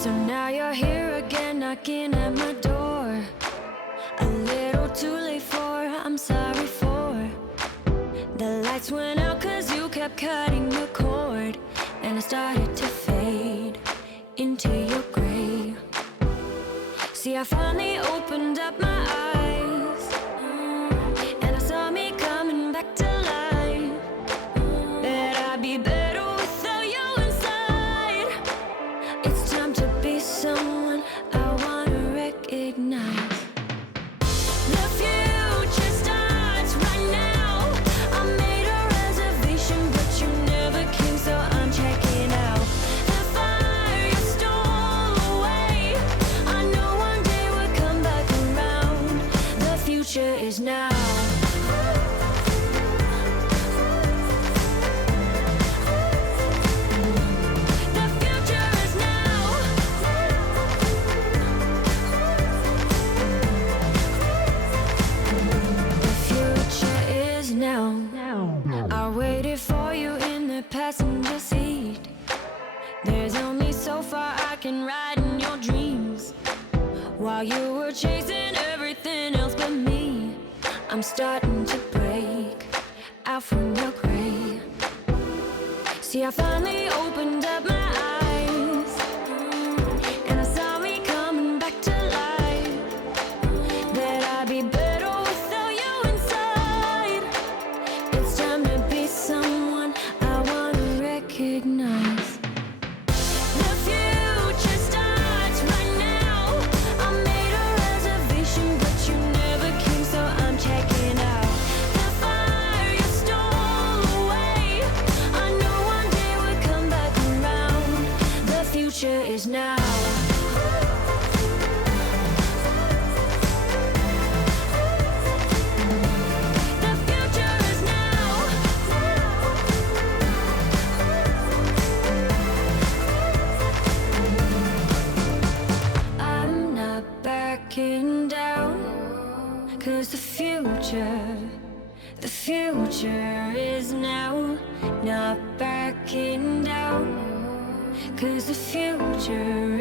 So now you're here again, knocking at my door. A little too late for, I'm sorry for. The lights went out 'cause you kept cutting the cord, and I started to fade into your gray. See, I finally opened up my eyes, and I saw me coming back to life. That I'd be better without you inside. It's time to be someone I wanna recognize. The future starts right now. I made a reservation, but you never came, so I'm checking out. The fire you stole away, I know one day we'll come back around. The future is now. The future is now. The future is now. I waited for you in the passenger seat. There's only so far I can ride in your dreams. While you were chasing everything else but me, I'm starting to break out from your gray. See, I finally opened up my eyes, and I saw me coming back to life. That I'd be better without you inside. It's time to be someone I wanna recognize. The future starts right now. I made a reservation, but you never came, so I'm checking out. The fire you stole away, I know one day we'll come back around. The future is now. The future is now. I'm not backing down, 'cause the future is now. Not backing down, 'cause the future